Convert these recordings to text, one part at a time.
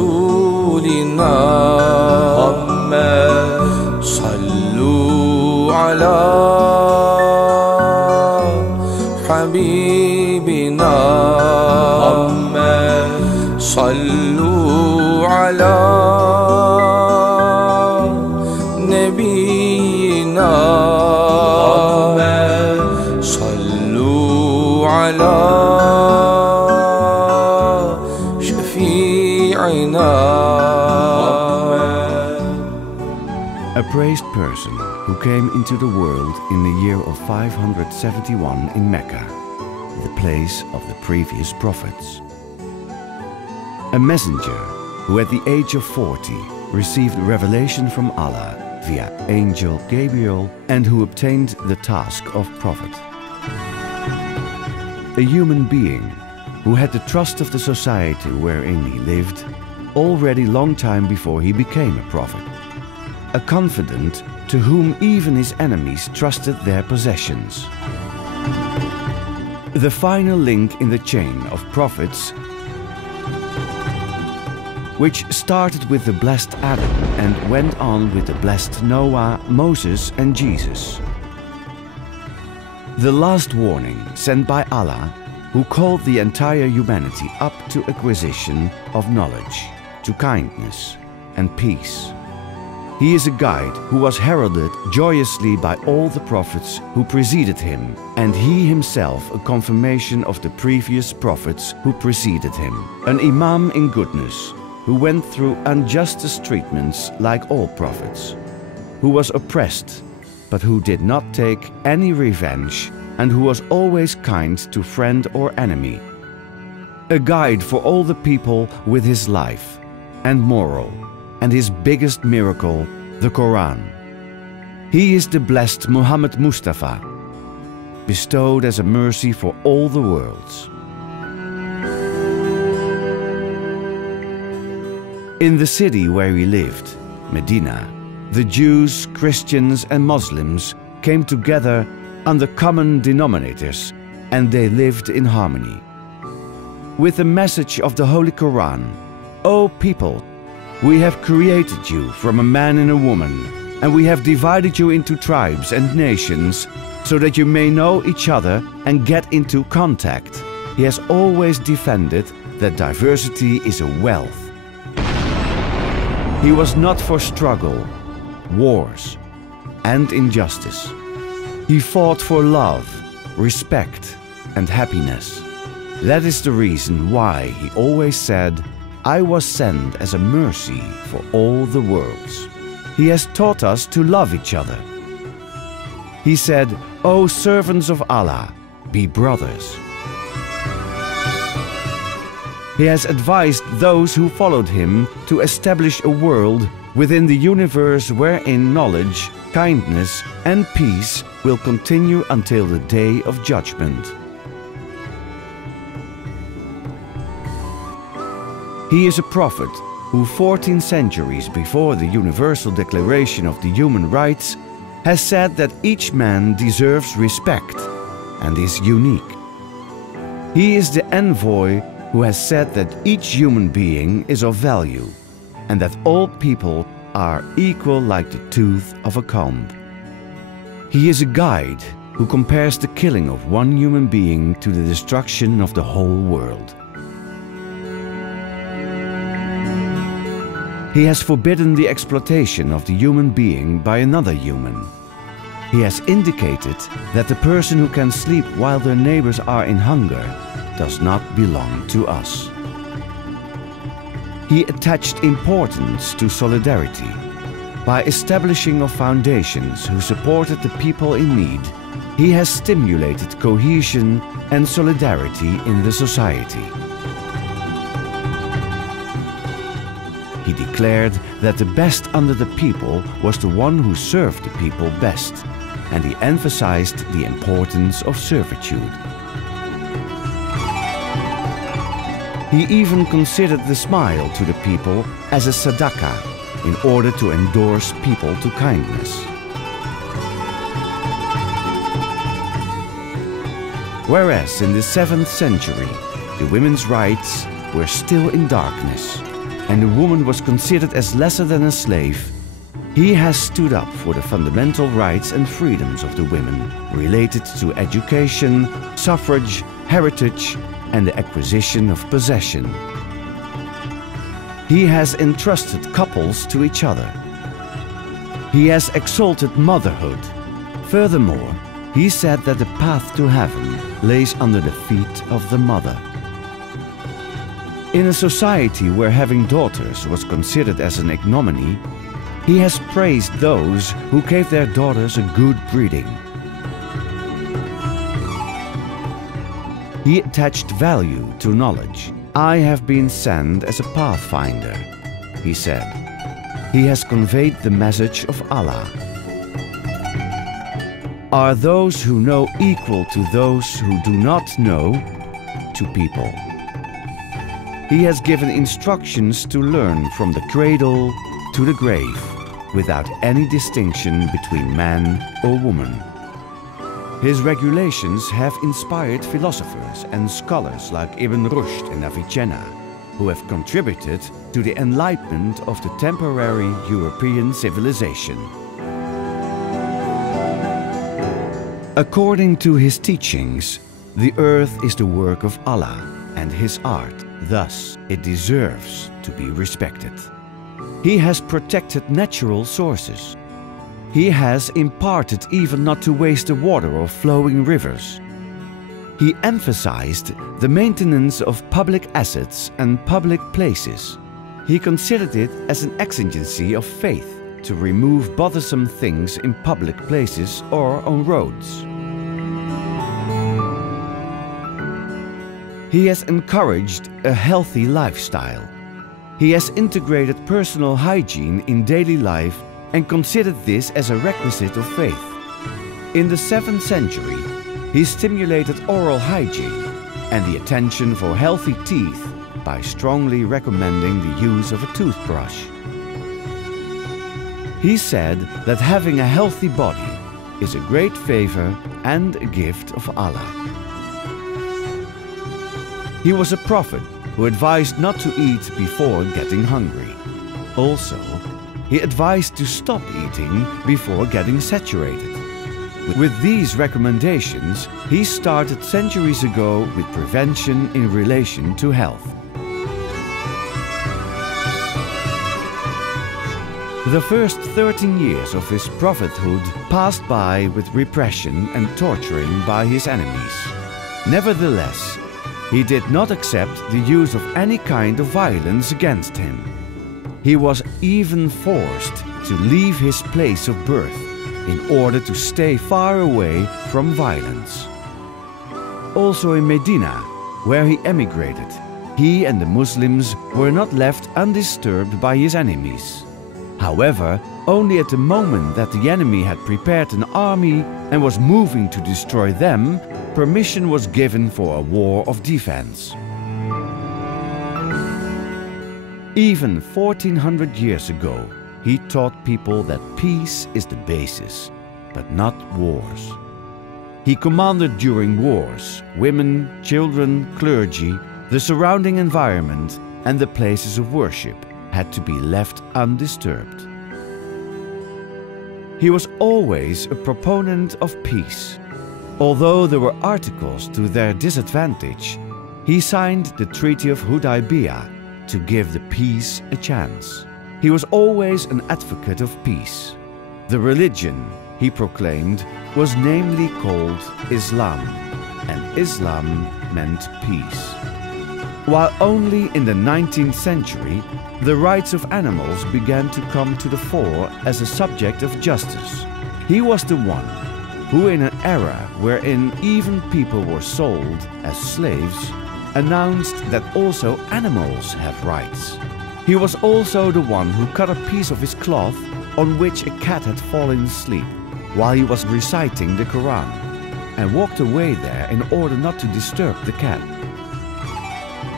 رسولنا محمد صلوا على حبيبنا محمد صلوا على نبينا محمد صلوا على شفيعنا A praised person who came into the world in the year of 571 in Mecca, the place of the previous prophets. A messenger who at the age of 40 received revelation from Allah via angel Gabriel and who obtained the task of prophet. A human being who had the trust of the society wherein he lived already long time before he became a prophet. A confidant to whom even his enemies trusted their possessions. The final link in the chain of prophets, which started with the blessed Adam and went on with the blessed Noah, Moses and Jesus. The last warning sent by Allah, who called the entire humanity up to acquisition of knowledge, to kindness and peace. He is a guide who was heralded joyously by all the prophets who preceded him, and he himself a confirmation of the previous prophets who preceded him. An imam in goodness, who went through unjust treatments like all prophets, who was oppressed, but who did not take any revenge, and who was always kind to friend or enemy. A guide for all the people with his life and moral, and his biggest miracle, the Quran. He is the blessed Muhammad Mustafa, bestowed as a mercy for all the worlds. In the city where he lived, Medina, the Jews, Christians and Muslims came together under common denominators, and they lived in harmony. With the message of the Holy Quran, O people, we have created you from a man and a woman, and we have divided you into tribes and nations, so that you may know each other and get into contact. He has always defended that diversity is a wealth. He was not for struggle, wars, and injustice. He fought for love, respect, and happiness. That is the reason why he always said, I was sent as a mercy for all the worlds. He has taught us to love each other. He said, O servants of Allah, be brothers. He has advised those who followed him to establish a world within the universe wherein knowledge, kindness, and peace will continue until the day of judgment. He is a prophet who 14 centuries before the Universal Declaration of the Human Rights has said that each man deserves respect and is unique. He is the envoy who has said that each human being is of value and that all people are equal like the tooth of a comb. He is a guide who compares the killing of one human being to the destruction of the whole world. He has forbidden the exploitation of the human being by another human. He has indicated that the person who can sleep while their neighbors are in hunger does not belong to us. He attached importance to solidarity by establishing of foundations who supported the people in need. He has stimulated cohesion and solidarity in the society. He declared that the best under the people was the one who served the people best, and he emphasized the importance of servitude. He even considered the smile to the people as a sadaqah in order to endorse people to kindness. Whereas in the 7th century, the women's rights were still in darkness, and the woman was considered as lesser than a slave, he has stood up for the fundamental rights and freedoms of the women related to education, suffrage, heritage, and the acquisition of possession. He has entrusted couples to each other. He has exalted motherhood. Furthermore, he said that the path to heaven lays under the feet of the mother. In a society where having daughters was considered as an ignominy, he has praised those who gave their daughters a good breeding. He attached value to knowledge. I have been sent as a pathfinder, he said. He has conveyed the message of Allah. Are those who know equal to those who do not know to people? He has given instructions to learn from the cradle to the grave, without any distinction between man or woman. His regulations have inspired philosophers and scholars like Ibn Rushd and Avicenna, who have contributed to the enlightenment of the temporary European civilization. According to his teachings, the earth is the work of Allah and His art, thus it deserves to be respected. He has protected natural sources. He has imparted even not to waste the water of flowing rivers. He emphasized the maintenance of public assets and public places. He considered it as an exigency of faith to remove bothersome things in public places or on roads. He has encouraged a healthy lifestyle. He has integrated personal hygiene in daily life and considered this as a requisite of faith. In the 7th century, he stimulated oral hygiene and the attention for healthy teeth by strongly recommending the use of a toothbrush. He said that having a healthy body is a great favor and a gift of Allah. He was a prophet who advised not to eat before getting hungry. Also, he advised to stop eating before getting saturated. With these recommendations, he started centuries ago with prevention in relation to health. The first 13 years of his prophethood passed by with repression and torturing by his enemies. Nevertheless, he did not accept the use of any kind of violence against him. He was even forced to leave his place of birth in order to stay far away from violence. Also in Medina, where he emigrated, he and the Muslims were not left undisturbed by his enemies. However, only at the moment that the enemy had prepared an army and was moving to destroy them, permission was given for a war of defense. Even 1400 years ago, he taught people that peace is the basis, but not wars. He commanded during wars, women, children, clergy, the surrounding environment, and the places of worship had to be left undisturbed. He was always a proponent of peace. Although there were articles to their disadvantage, he signed the Treaty of Hudaybiyah to give the peace a chance. He was always an advocate of peace. The religion, he proclaimed, was namely called Islam, and Islam meant peace. While only in the 19th century, the rights of animals began to come to the fore as a subject of justice. He was the one who, in an era wherein even people were sold as slaves, announced that also animals have rights. He was also the one who cut a piece of his cloth on which a cat had fallen asleep while he was reciting the Quran, and walked away there in order not to disturb the cat.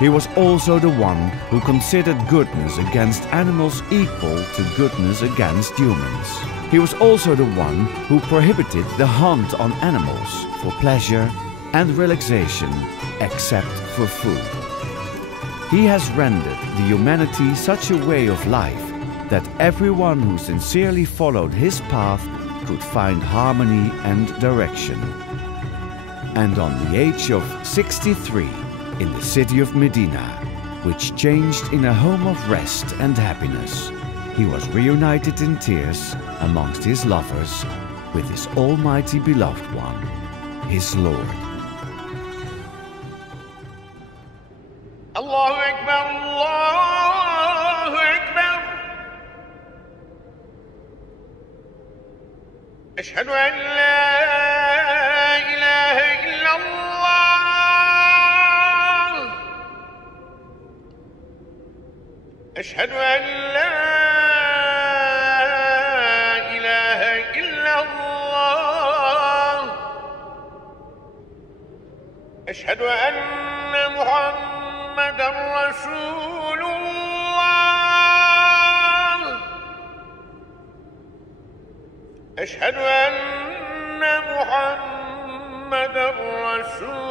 He was also the one who considered goodness against animals equal to goodness against humans. He was also the one who prohibited the hunt on animals for pleasure and relaxation except for food. He has rendered the humanity such a way of life that everyone who sincerely followed his path could find harmony and direction. And on the age of 63, in the city of Medina, which changed in a home of rest and happiness, he was reunited in tears amongst his lovers with his almighty beloved one, his Lord. Allahu Ekber, Allahu Ekber. Eşhedü en la ilahe illallah. Eşhedü en la ilahe illallah. Eşhedü enne Muhammeden Resulullah. Eşhedü enne Muhammeden Resulullah.